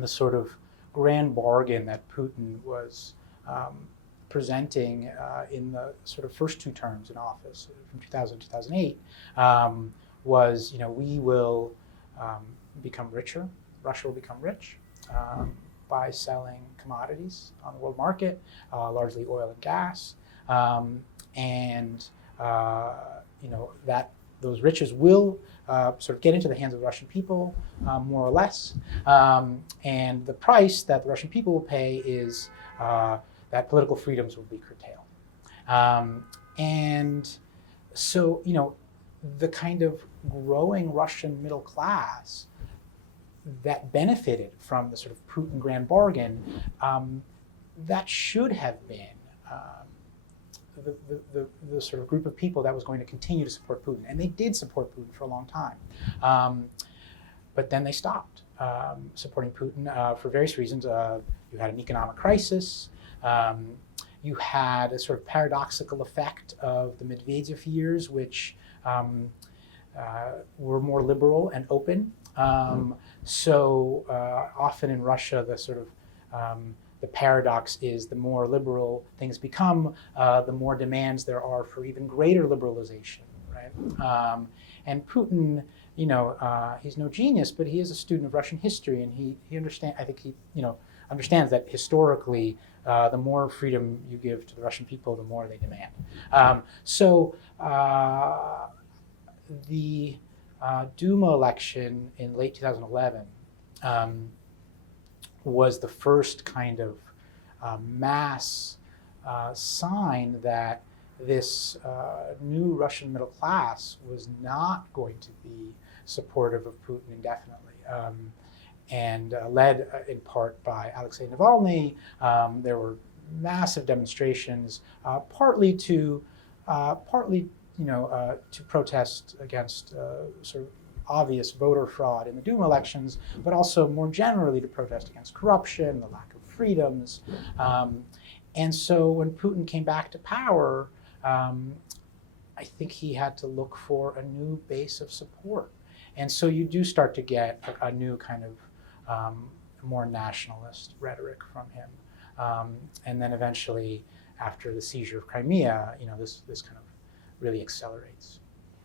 the sort of grand bargain that Putin was presenting in the sort of first two terms in office from 2000 to 2008 was, we will become richer, Russia will become rich by selling commodities on the world market, largely oil and gas, and that those riches will sort of get into the hands of the Russian people, more or less. And the price that the Russian people will pay is that political freedoms will be curtailed. And so, the kind of growing Russian middle class that benefited from the sort of Putin grand bargain, that should have been the sort of group of people that was going to continue to support Putin. And they did support Putin for a long time. But then they stopped supporting Putin for various reasons. You had an economic crisis. You had a sort of paradoxical effect of the Medvedev years, which were more liberal and open. So often in Russia, the sort of the paradox is the more liberal things become, the more demands there are for even greater liberalization, right? And Putin, he's no genius, but he is a student of Russian history, and he understands that historically, the more freedom you give to the Russian people, the more they demand. So the Duma election in late 2011 was the first kind of mass sign that this new Russian middle class was not going to be supportive of Putin indefinitely. And led in part by Alexei Navalny, there were massive demonstrations, partly to protest against sort of obvious voter fraud in the Duma elections, but also more generally to protest against corruption, the lack of freedoms. And so when Putin came back to power, I think he had to look for a new base of support. And so you do start to get a new kind of more nationalist rhetoric from him. And then eventually, after the seizure of Crimea, this kind of really accelerates.